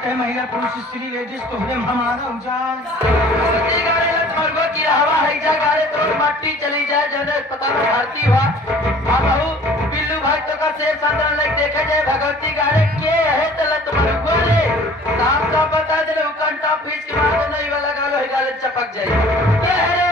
कहे महिला पुरुष स्त्री लेडीज तोहरे हमारा उजान मरगो की हवा है जा गाड़े तो मट्टी चली जाए जने पता न भारती हुआ अब बिल्लू भाई तो का सेब संतरा लग देखे जाए भगवती गाड़े के है तलत मरगो रे साफ साफ बता दे कंटा फीस के मार नहीं वाला गालो है गाले चपक जाए के है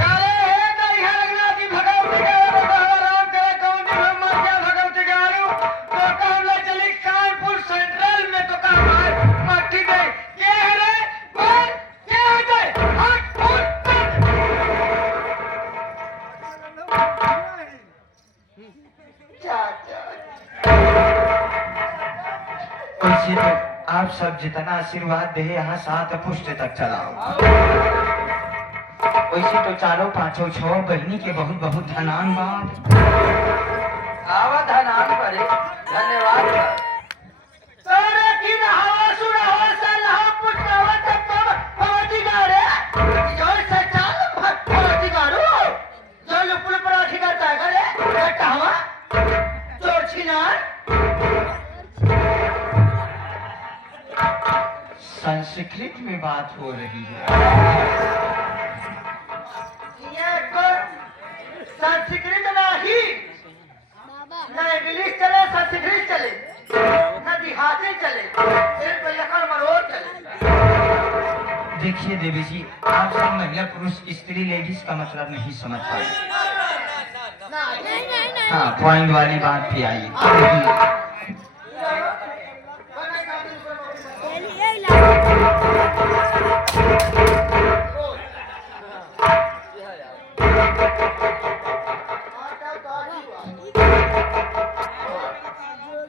गाले है नहीं है लगना की भगवती गाड़े राम करे कौन दिन हम मर जा भगवती गाड़ू तो काम ले चली कानपुर सेंट्रल में तो काम मट्टी गई के है रे वैसे तो आप सब जितना आशीर्वाद दे यहाँ 7 पुष्ट तक चलाओ। वैसे तो चारों पांचों छो बहनी के बहुत बहुत धन्यवाद। आवा धनान परे धन्यवाद सारे की नहावा सुनावा सलाह पुछावा तब भगवती गाड़े जोर से चाल भगवती गाड़ू जो लुपुल पराठी करता है करे कहवा चोर छिनार संस्कृत में बात हो रही है। ये संस्कृत नहीं न इंग्लिश चले संस्कृत चले न देहाती चले सिर्फ लखन मरोड़ चले। देखिए देवी जी आप सब महिला पुरुष स्त्री लेडीज का मतलब नहीं समझ पाए। हाँ पॉइंट वाली बात भी आई।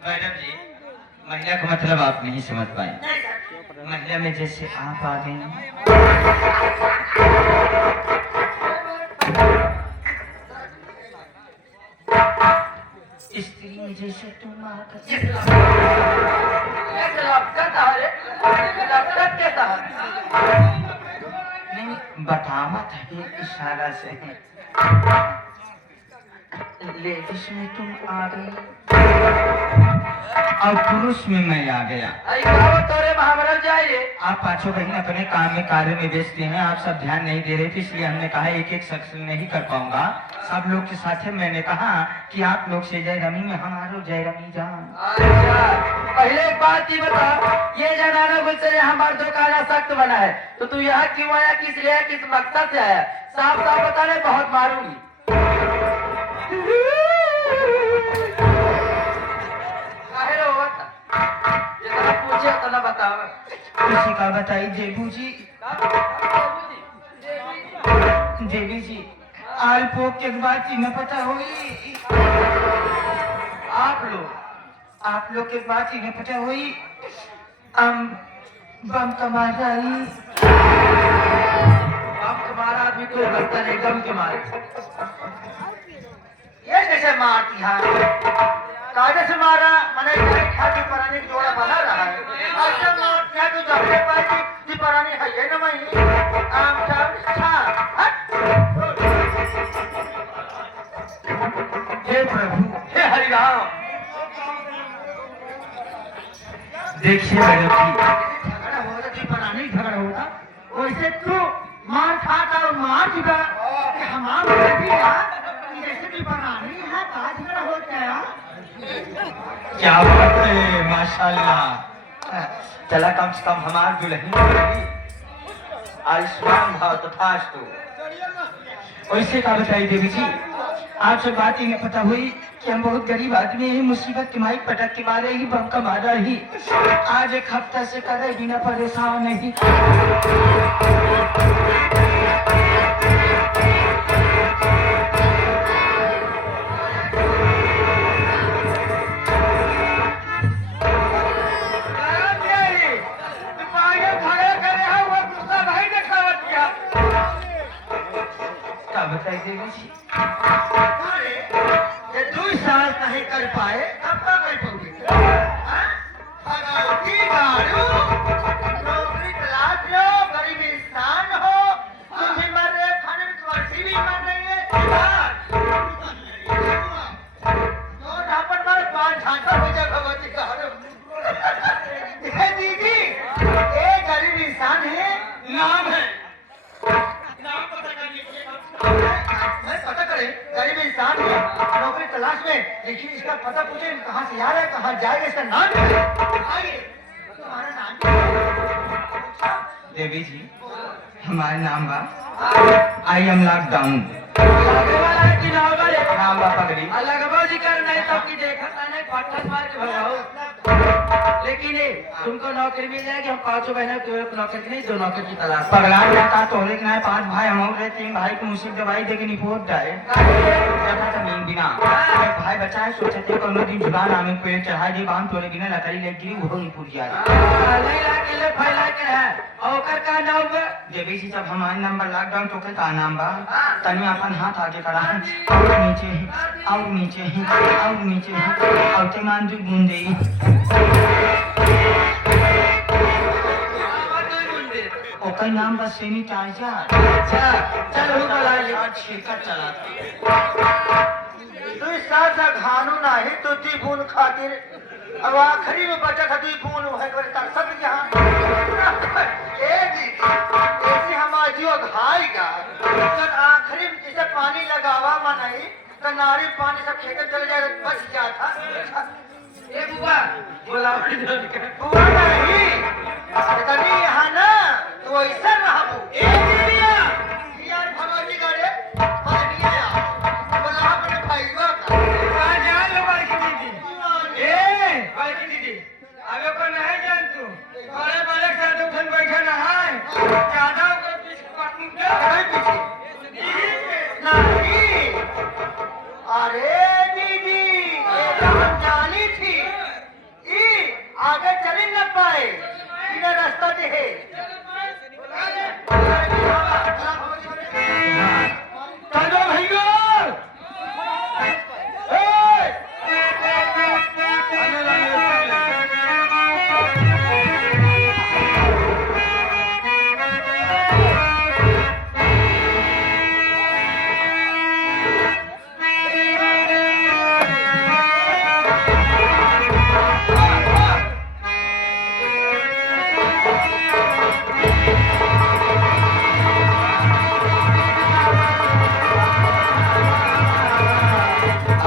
मैडम जी महिला का मतलब आप नहीं समझ पाए। महिला में जैसे आप आ गए स्त्री में जैसे तुम आ गए। नहीं बतावा था कि इशारा से लेडीज में तुम आ गई और पुरुष में मैं आ गया। आप पांचों बहन अपने काम में कार्य में व्यस्त हैं। आप सब ध्यान नहीं दे रहे थे इसलिए हमने कहा एक एक शख्स नहीं कर पाऊंगा। सब लोग के साथ है मैंने कहा कि आप लोग से जय रमी में हमारो जय रमी जान। पहले एक बात ये बता ये जनाना गुलशन यहाँ मर्दों का आना सख्त बना है तो तू यहाँ क्यों आया किस लिए किस मकसद से आया साफ साफ बता रहे बहुत मारूंगी। पूछे तो ना बताओ किसी का बताई देवी जी। देवी जी आल पोक के बाद ही न पता हुई आप लोग के बाद ही न पता हुई बम कमारा ही बम कमारा आदमी कोई बचता नहीं गम के मारे ये कैसे मारती है कायदे से मारा मैंने खाती परानी जोड़ा बना रहा है अच्छा मार क्या तू जाते पाई की परानी है ये ना मैं आम चाव हट हे प्रभु हे हरि राम देखिए मैडम जी झगड़ा होता की परानी झगड़ा होता वैसे तू मार खाता और मार चुका कि हमारा जैसे की परानी है का झगड़ा हो गया क्या बात है माशाल्लाह। चला कम से कम हमार दुल्हन आयुष्मान भाव तथास्तु। वैसे का बताइए देवी जी आप सब बात ही नहीं पता हुई कि हम बहुत गरीब आदमी हैं। मुसीबत के माइक पटक के मारे ही बम का मारा ही आज एक हफ्ता से करे बिना परेशान नहीं। बताइए देवी जी ये 2 साल नहीं कर पाए अब तक नहीं पहुंचे भगवती गाड़ू नौकरी तलाश लो गरीब इंसान हो तुम भी मर रहे खाने में तुम्हारी भी मर रही है तो ढापन मारे 5 घंटा हो जाए भगवती गाड़ू में। देखिए इसका पता पूछे कहाँ से आ रहा है, कहाँ जाएगा, इसका नाम क्या है? आइए, तुम्हारा नाम क्या है? देवी जी हमारा नाम बा आई एम लॉकडाउन लागे वाला है कि ना होगा ये? नाम बा पगड़ी लगभग जी कर नहीं तब की देखा था नहीं पत्थर मार के भगाओ। लेकिन ये तुमको नौकरी मिल जाएगी। हम पांचों बहनों को एक नौकर की नहीं, दो नौकर की तलाश। पगला जाता तो लेकिन है 5 भाई हम और रहे 3 भाई को मुसीब दवाई देके निपोत जाए जगह जमीन बिना एक भाई बचा है सोचे थे कोनो दिन जुबान आमे को चढ़ाई दे बांध तोड़े बिना लकड़ी ले गिरी वो ही पूरी आ लैला के ले फैला के है और कर का नाम बा? देवी जी जब हमारे नंबर लॉकडाउन तो के का नाम बा तनी अपन हाथ आगे करा और नीचे और नीचे और नीचे और ते मान जो बूंदे ओकर नाम बस सैनिटाइजर। अच्छा चल हो बोला ले। छिड़का चलाते तू सासा खानू नाही तो ती बून खातिर अब आखिरी में बचा था तू बून है करे तर सब यहाँ ए जी ऐसी हमारी जो घाईगा जब आखिरी में जैसे पानी लगावा मा नहीं तो नारी पानी सब खेत चले जाए बच जाता। ए बुआ बोला बुआ नहीं तनी यहाँ ना तो ऐसा रहबू ए दिया यार भगवती करे पानी आया बोला अपने भाईवा का आ जा लो बाकी दीदी ए बाकी दीदी अबे को नहीं जान तू बड़े बड़े साधु खन बैठा नहाए ज्यादा को पीछे पाटू दे पीछे नहीं। अरे दीदी ये तो हम जानी थी ई आगे चल न पाए इधर रास्ता दे है चलो भैया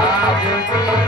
आज